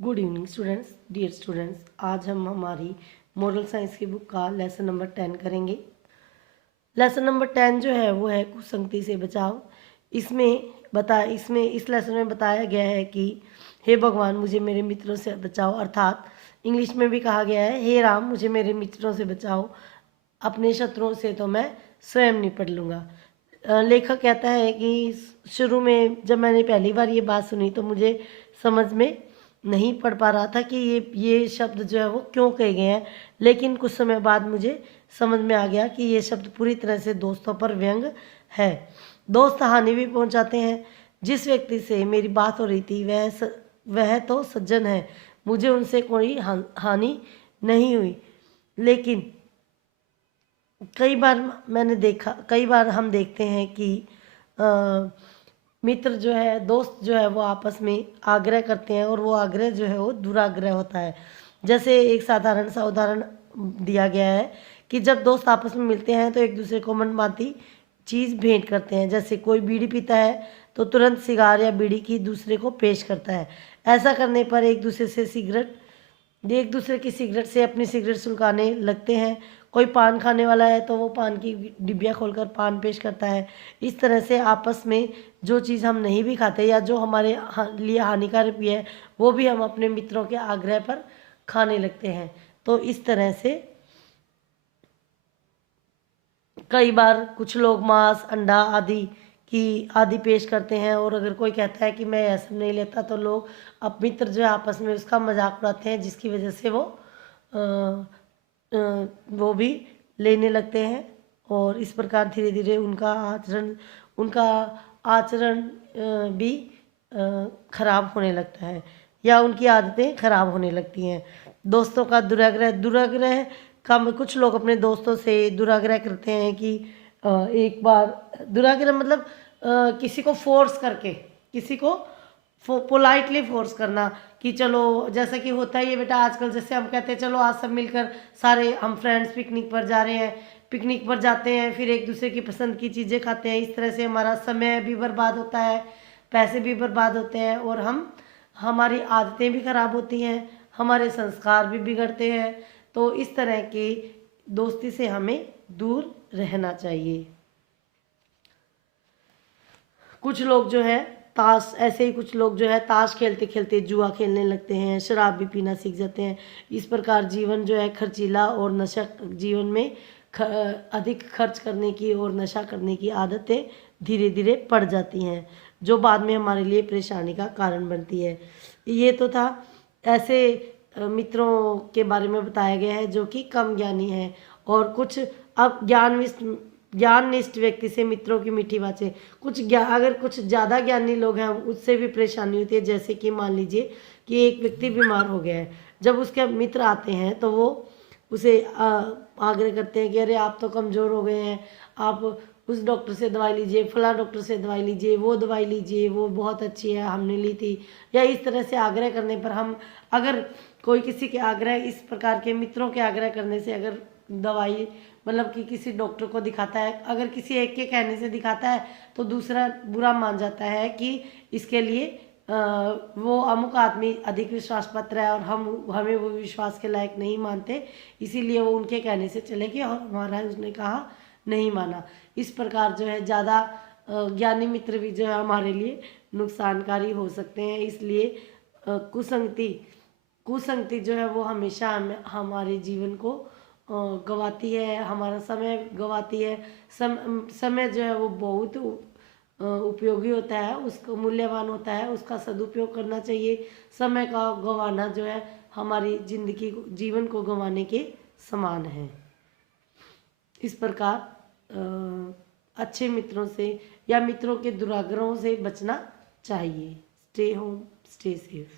Good evening students, dear students. आज हम हमारी मोरल साइंस की बुक का लेसन नंबर 10 करेंगे। लेसन नंबर 10 जो है वो है कुसंगति से बचाव। इसमें इस लेसन में बताया गया है कि हे भगवान मुझे मेरे मित्रों से बचाओ, अर्थात इंग्लिश में भी कहा गया है हे राम मुझे मेरे मित्रों से बचाओ, अपने शत्रुओं से तो मैं स्वयं निपट लूँगा। लेखक कहता है कि शुरू में जब मैंने पहली बार ये बात सुनी तो मुझे समझ में नहीं पड़ पा रहा था कि ये शब्द जो है वो क्यों कहे गए हैं, लेकिन कुछ समय बाद मुझे समझ में आ गया कि ये शब्द पूरी तरह से दोस्तों पर व्यंग है। दोस्त हानि भी पहुंचाते हैं। जिस व्यक्ति से मेरी बात हो रही थी वह तो सज्जन है, मुझे उनसे कोई हानि नहीं हुई, लेकिन कई बार हम देखते हैं कि मित्र जो है, दोस्त जो है वो आपस में आग्रह करते हैं और वो आग्रह जो है वो दुराग्रह होता है। जैसे एक साधारण सा उदाहरण दिया गया है कि जब दोस्त आपस में मिलते हैं तो एक दूसरे को मनमाती चीज़ भेंट करते हैं। जैसे कोई बीड़ी पीता है तो तुरंत सिगार या बीड़ी की दूसरे को पेश करता है। ऐसा करने पर एक दूसरे की सिगरेट से अपनी सिगरेट सुलगाने लगते हैं। कोई पान खाने वाला है तो वो पान की डिब्बियाँ खोलकर पान पेश करता है। इस तरह से आपस में जो चीज़ हम नहीं भी खाते या जो हमारे लिए हानिकारक भी है वो भी हम अपने मित्रों के आग्रह पर खाने लगते हैं। तो इस तरह से कई बार कुछ लोग मांस, अंडा आदि पेश करते हैं, और अगर कोई कहता है कि मैं यह सब नहीं लेता तो लोग अब मित्र जो है आपस में उसका मजाक उड़ाते हैं, जिसकी वजह से वो भी लेने लगते हैं। और इस प्रकार धीरे धीरे उनका आचरण भी खराब होने लगता है या उनकी आदतें खराब होने लगती हैं। दोस्तों का दुराग्रह का कुछ लोग अपने दोस्तों से दुराग्रह करते हैं कि एक बार दुराग्रह मतलब किसी को फोर्स करके, किसी को पोलाइटली फोर्स करना कि चलो, जैसा कि होता ही है बेटा आजकल, जैसे हम कहते हैं चलो आज सब मिलकर सारे हम फ्रेंड्स पिकनिक पर जा रहे हैं, पिकनिक पर जाते हैं, फिर एक दूसरे की पसंद की चीज़ें खाते हैं। इस तरह से हमारा समय भी बर्बाद होता है, पैसे भी बर्बाद होते हैं और हमारी आदतें भी खराब होती हैं, हमारे संस्कार भी बिगड़ते हैं। तो इस तरह की दोस्ती से हमें दूर रहना चाहिए। कुछ लोग जो है कुछ लोग जो है ताश खेलते खेलते जुआ खेलने लगते हैं, शराब भी पीना सीख जाते हैं। इस प्रकार जीवन जो है खर्चीला और जीवन में अधिक खर्च करने की और नशा करने की आदतें धीरे धीरे पड़ जाती हैं, जो बाद में हमारे लिए परेशानी का कारण बनती है। ये तो था ऐसे मित्रों के बारे में बताया गया है जो कि कम ज्ञानी है। और कुछ अब ज्ञाननिष्ठ व्यक्ति से मित्रों की मीठी बातें, अगर कुछ ज़्यादा ज्ञानी लोग हैं उससे भी परेशानी होती है। जैसे कि मान लीजिए कि एक व्यक्ति बीमार हो गया है, जब उसके मित्र आते हैं तो वो उसे आग्रह करते हैं कि अरे आप तो कमज़ोर हो गए हैं, आप उस डॉक्टर से दवाई लीजिए, फला डॉक्टर से दवाई लीजिए, वो दवाई लीजिए, वो बहुत अच्छी है, हमने ली थी। या इस तरह से आग्रह करने पर अगर कोई किसी के आग्रह, इस प्रकार के मित्रों के आग्रह करने से अगर दवाई मतलब कि किसी डॉक्टर को दिखाता है, अगर किसी एक के कहने से दिखाता है तो दूसरा बुरा मान जाता है कि इसके लिए वो अमुक आदमी अधिक विश्वास पात्र है और हमें वो विश्वास के लायक नहीं मानते, इसीलिए वो उनके कहने से चले गए और हमारा उसने कहा नहीं माना। इस प्रकार जो है ज़्यादा ज्ञानी मित्र भी जो है हमारे लिए नुकसानकारी हो सकते हैं। इसलिए कुसंगति जो है वो हमेशा हमारे जीवन को गवाती है, हमारा समय गवाती है। समय जो है वो बहुत उपयोगी होता है, उसको मूल्यवान होता है, उसका सदुपयोग करना चाहिए। समय का गंवाना जो है हमारी जीवन को गंवाने के समान है। इस प्रकार अच्छे मित्रों से या मित्रों के दुराग्रहों से बचना चाहिए। Stay home, stay safe.